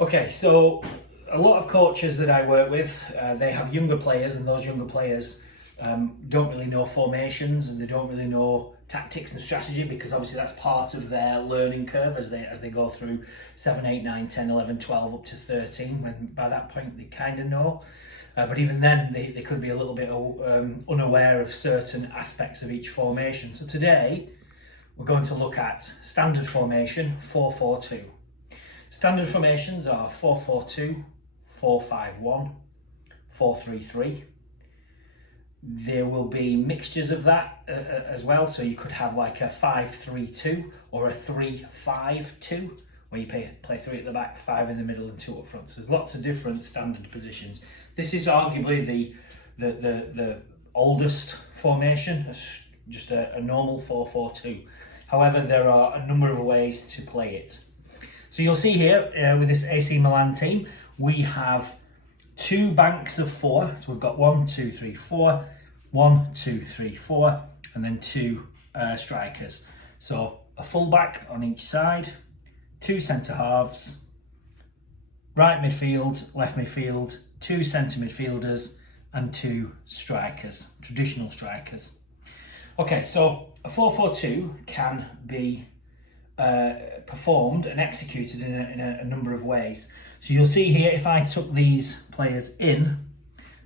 Okay, so a lot of coaches that I work with, they have younger players, and those younger players don't really know formations and they don't really know tactics and strategy, because obviously that's part of their learning curve as they go through 7, 8, 9, 10, 11, 12 up to 13, when by that point they kind of know. But even then, they could be a little bit unaware of certain aspects of each formation. So today, we're going to look at standard formation 4-4-2. Standard formations are 4-4-2, 4-5-1, 4-3-3. There will be mixtures of that as well. So you could have like a 5-3-2 or a 3-5-2, where you play 3 at the back, 5 in the middle, and 2 up front. So there's lots of different standard positions. This is arguably the oldest formation, just a normal 4-4-2. However, there are a number of ways to play it. So you'll see here with this AC Milan team, we have 2 banks of 4. So we've got 1, 2, 3, 4, 1, 2, 3, 4, and then 2 strikers. So a fullback on each side, 2 centre halves, right midfield, left midfield, 2 centre midfielders, and 2 strikers, traditional strikers. Okay, so a 4-4-2 can be performed and executed in a number of ways. So you'll see here, if I took these players in,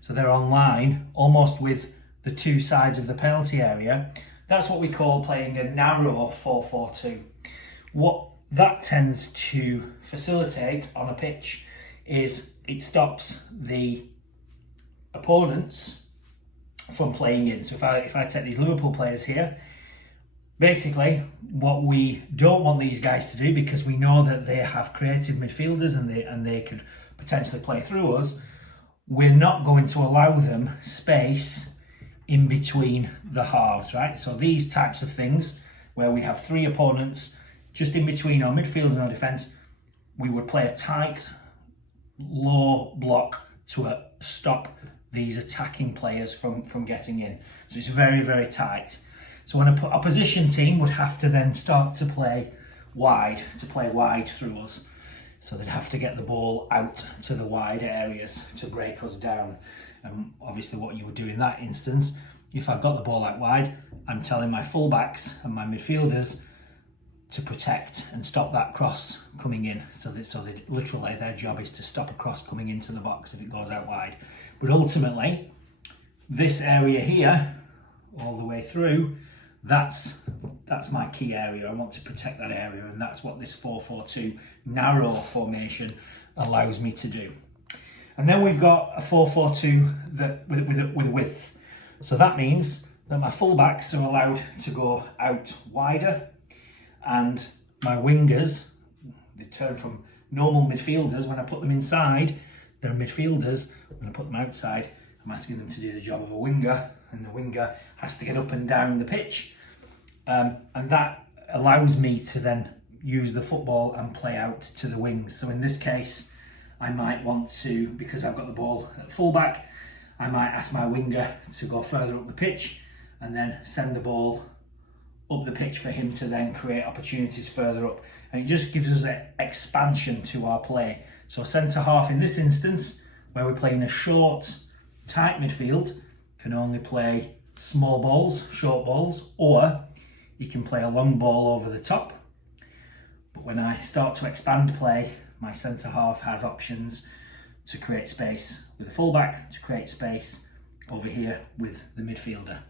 so they're on line, almost with the 2 sides of the penalty area, that's what we call playing a narrow 4-4-2. What that tends to facilitate on a pitch is it stops the opponents from playing in. So if I take these Liverpool players here, basically, what we don't want these guys to do, because we know that they have creative midfielders and they could potentially play through us, we're not going to allow them space in between the halves, right? So these types of things, where we have 3 opponents just in between our midfield and our defence, we would play a tight, low block to stop these attacking players from getting in. So it's very, very tight. So an opposition team would have to then start to play wide through us. So they'd have to get the ball out to the wide areas to break us down. And obviously what you would do in that instance, if I've got the ball out wide, I'm telling my fullbacks and my midfielders to protect and stop that cross coming in. So literally their job is to stop a cross coming into the box if it goes out wide. But ultimately, this area here, all the way through, that's my key area. I want to protect that area, and that's what this 4-4-2 narrow formation allows me to do. And then we've got a 4-4-2 that with width. So that means that my fullbacks are allowed to go out wider, and my wingers, they turn from normal midfielders. When I put them inside, they're midfielders. When I put them outside, I'm asking them to do the job of a winger, and the winger has to get up and down the pitch. And that allows me to then use the football and play out to the wings. So in this case, I might want to, because I've got the ball at fullback, I might ask my winger to go further up the pitch and then send the ball up the pitch for him to then create opportunities further up. And it just gives us an expansion to our play. So centre half in this instance, where we're playing a short, tight midfield, can only play small balls, short balls, or you can play a long ball over the top. But when I start to expand play, my centre half has options to create space with the fullback, to create space over here with the midfielder.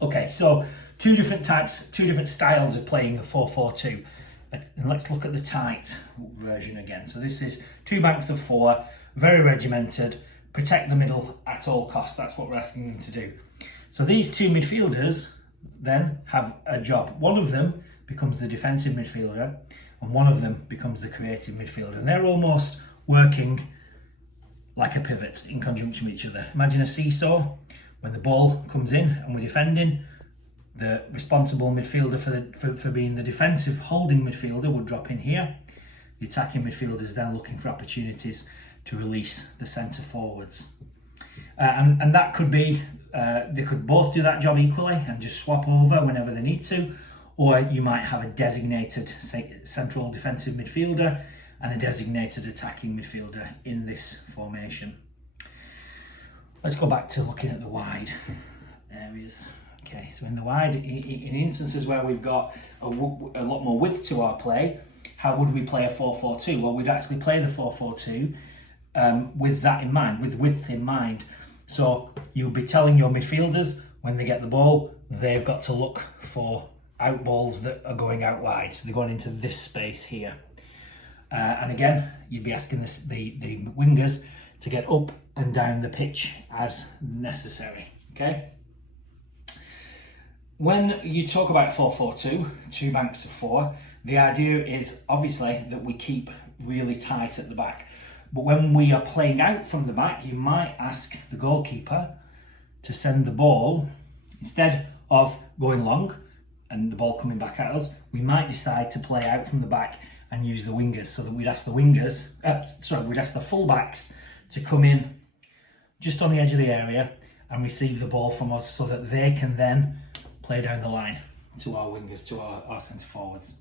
Okay, so 2 different types, 2 different styles of playing a 4-4-2. And let's look at the tight version again. So this is 2 banks of 4, very regimented, protect the middle at all costs. That's what we're asking them to do. So these 2 midfielders then have a job. One of them becomes the defensive midfielder, and one of them becomes the creative midfielder. And they're almost working like a pivot in conjunction with each other. Imagine a seesaw. When the ball comes in and we're defending, the responsible midfielder for being the defensive holding midfielder would drop in here. The attacking midfielder is then looking for opportunities to release the centre forwards. And that could be, they could both do that job equally and just swap over whenever they need to, or you might have a designated central defensive midfielder and a designated attacking midfielder in this formation. Let's go back to looking at the wide areas. Okay, so in the wide, in instances where we've got a lot more width to our play, how would we play a 4-4-2? Well, we'd actually play the 4-4-2 with that in mind, with width in mind. So you'll be telling your midfielders when they get the ball, they've got to look for out balls that are going out wide. So they're going into this space here. And again, you'd be asking the wingers to get up and down the pitch as necessary, okay? When you talk about 4-4-2, 2 banks of 4, the idea is obviously that we keep really tight at the back. But when we are playing out from the back, you might ask the goalkeeper to send the ball, instead of going long and the ball coming back at us, we might decide to play out from the back and use the wingers, so that we'd ask the wingers, we'd ask the full-backs to come in just on the edge of the area and receive the ball from us, so that they can then play down the line to our wingers, to our centre forwards.